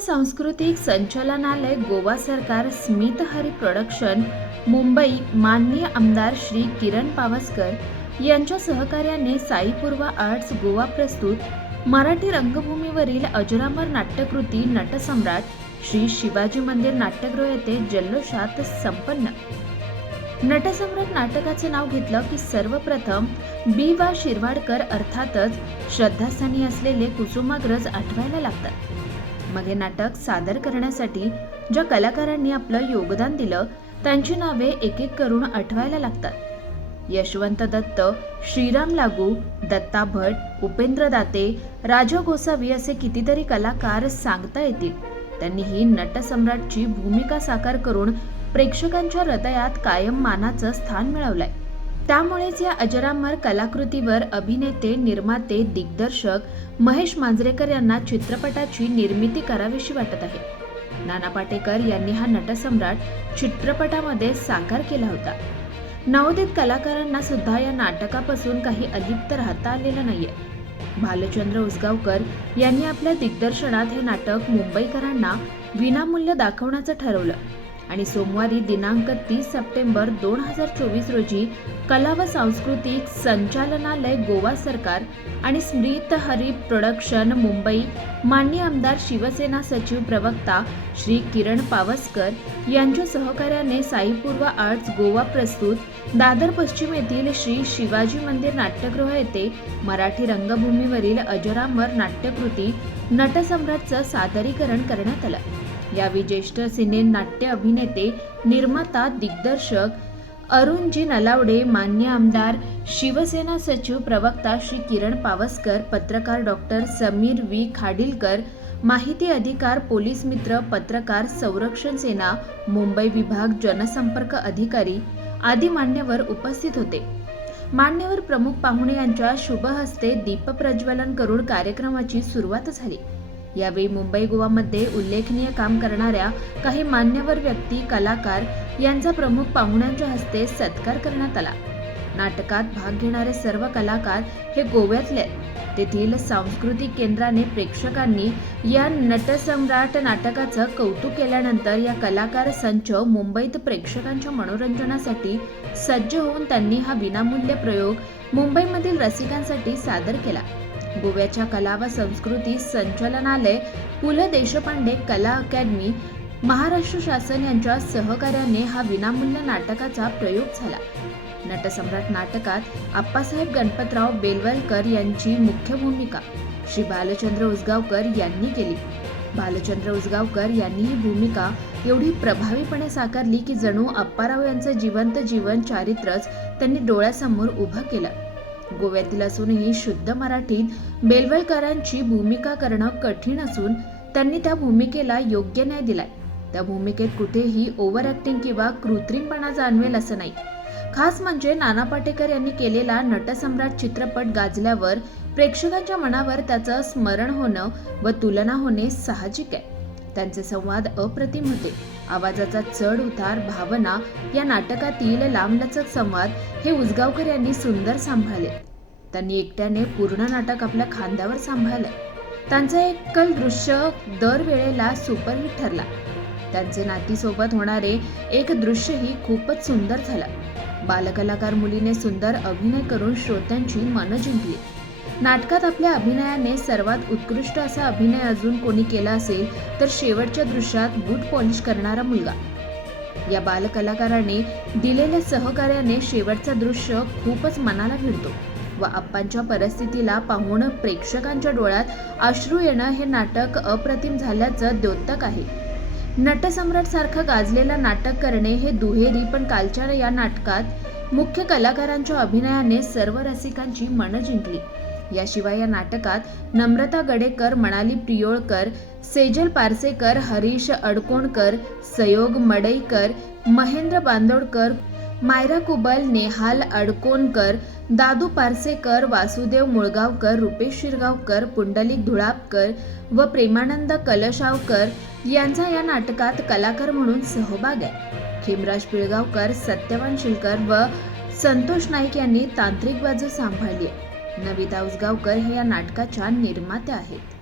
सांस्कृतिक संचालनालय गोवा सरकार स्मित हरी प्रोडक्शन मुंबई माननीय आमदार श्री किरण पावसकर यांच्या सहकार्याने साईपूर्वा आर्ट्स गोवा प्रस्तुत मराठी रंगभूमीवरील अजरामर नाट्यकृती नटसम्राट श्री शिवाजी मंदिर नाट्यगृह येथे जल्लोषात संपन्न. नटसम्राट नाटकाचं नाव घेतलं की सर्वप्रथम बी वा शिरवाडकर अर्थातच श्रद्धास्थानी असलेले कुसुमाग्रज आठवायला लागतात. मग हे नाटक सादर करण्यासाठी ज्या कलाकारांनी आपलं योगदान दिलं त्यांची नावे एक एक करून आठवायला लागतात. यशवंत दत्त श्रीराम लागू दत्ता भट उपेंद्र दाते राजा गोसावी असे कितीतरी कलाकार सांगता येतील. त्यांनी ही नटसम्राटची भूमिका साकार करून प्रेक्षकांच्या हृदयात कायम मानाचं स्थान मिळवलंय. त्यामुळेच या अजरामर कलाकृतीवर अभिनेते निर्माते दिग्दर्शक महेश मांजरेकर यांना चित्रपटाची निर्मिती करावीशी वाटत आहे. नाना पाटेकर यांनी हा नटसम्राट चित्रपटामध्ये साकार केला होता. नवोदित कलाकारांना सुद्धा या नाटकापासून काही अलिप्त राहता आलेलं नाहीये. भालचंद्र उसगावकर यांनी आपल्या दिग्दर्शनात हे नाटक मुंबईकरांना विनामूल्य दाखवण्याचं ठरवलं. आणि सोमवारी दिनांक तीस सप्टेंबर दोन हजार चोवीस रोजी कला व सांस्कृतिक संचालनालय गोवा सरकार आणि स्मृत हरी प्रोडक्शन मुंबई मान्य आमदार शिवसेना सचिव प्रवक्ता श्री किरण पावसकर यांच्या सहकार्याने साईपूर्व आर्ट्स गोवा प्रस्तुत दादर पश्चिम येथील श्री शिवाजी मंदिर नाट्यगृह येथे मराठी रंगभूमीवरील अजरामर नाट्यकृती नटसम्राटचं सादरीकरण करण्यात आलं. यावेळी ज्येष्ठ सिने नाट्य अभिनेते निर्माता दिग्दर्शक अरुणजी नलावडे मान्य आमदार शिवसेना सचिव प्रवक्ता श्री किरण पावसकर पत्रकार डॉक्टर समीर वी खाडिलकर माहिती अधिकार पोलीस मित्र पत्रकार संरक्षण सेना मुंबई विभाग जनसंपर्क अधिकारी आदी मान्यवर उपस्थित होते. मान्यवर प्रमुख पाहुणे यांच्या शुभ हस्ते दीपप्रज्वलन करून कार्यक्रमाची सुरुवात झाली. यावेळी मुंबई गोवामध्ये उल्लेखनीय काम करणाऱ्या काही मान्यवर व्यक्ती कलाकार यांचा प्रमुख पाहुण्यांच्या हस्ते सत्कार करण्यात आला नाटकात भाग घेणारे सर्व कलाकार हे गोव्यातले आहेत. तेथील सांस्कृतिक केंद्राने प्रेक्षकांनी या नटसम्राट नाटकाचं कौतुक केल्यानंतर या कलाकार संच मुंबईत प्रेक्षकांच्या मनोरंजनासाठी सज्ज होऊन त्यांनी हा विनामूल्य प्रयोग मुंबईमधील रसिकांसाठी सादर केला गोव्याच्या कला व संस्कृती संचालनालय पु ल देशपांडे कला अकॅडमी महाराष्ट्र शासन यांच्या सहकार्याने हा विनामूल्य नाटकाचा प्रयोग झाला. नटसम्राट नाटकात आप्पासाहेब गणपतराव बेलवलकर यांची मुख्य भूमिका श्री बालचंद्र उसगावकर यांनी केली. बालचंद्र उसगावकर यांनी ही भूमिका एवढी प्रभावीपणे साकारली की जणू अप्पाराव यांचं जिवंत जीवन चारित्रच त्यांनी डोळ्यासमोर उभं केलं. गोव्यातील असूनही शुद्ध मराठीत बेलवलकरांची भूमिका करणं कठीण असून त्यांनी त्या भूमिकेला योग्य न्याय दिलाय. त्या भूमिकेत कुठेही ओव्हर ऍक्टिंग किंवा कृत्रिमपणा जाणवेल असं नाही. खास म्हणजे नाना पाटेकर यांनी केलेला नटसम्राट चित्रपट गाजल्यावर प्रेक्षकांच्या मनावर त्याचं स्मरण होणं व तुलना होणे साहजिक आहे. त्यांचे संवाद अप्रतिम होते. आवाजाचा चढ उतार भावना या नाटकातील लांबलचक संवाद हे उसगावकर यांनी सुंदर सांभाळले. त्यांनी एकट्याने पूर्ण नाटक आपल्या खांद्यावर सांभाळलं. त्यांचं एकल दृश्य दर वेळेला सुपरहिट ठरला. त्यांचे नातीसोबत होणारे एक दृश्यही खूपच सुंदर झालं. बालकलाकार मुलीने सुंदर अभिनय करून श्रोत्यांची मनं जिंकली. नाटकात आपल्या अभिनयाने सर्वात उत्कृष्ट असा अभिनय अजून कोणी केला असेल तर शेवटच्या दृश्यात बूट पॉलिश करणारा मुलगा. या बालकलाकाराने दिलेल्या सहकार्याने शेवटचा दृश्य खूपच मनाला भिडतो. व आप्पांच्या परिस्थितीला पाहून प्रेक्षकांच्या डोळ्यात अश्रू येणं हे नाटक अप्रतिम झाल्याचं द्योतक आहे. नटसम्राटसारखं गाजलेलं नाटक करणे हे दुहेरी पण कालच्या या नाटकात मुख्य कलाकारांच्या अभिनयाने सर्व रसिकांची मनं जिंकली. याशिवाय या नाटकात नम्रता गडेकर मणाली प्रियोळकर सेजल पारसेकर हरीश अडकोणकर सयोग मडईकर महेंद्र बांदोडकर मायरा कुबल नेहाल अडकोणकर दादू पारसेकर वासुदेव मुळगावकर रुपेश शिरगावकर पुंडलिक धुळापकर व प्रेमानंद कलशावकर यांचा या नाटकात कलाकार म्हणून सहभाग आहे. खिमराज पिळगावकर सत्यवान शिलकर व संतोष नाईक यांनी तांत्रिक बाजू सांभाळली आहे. नविता उसगावकर हे या नाटकाच्या निर्मात्या आहेत.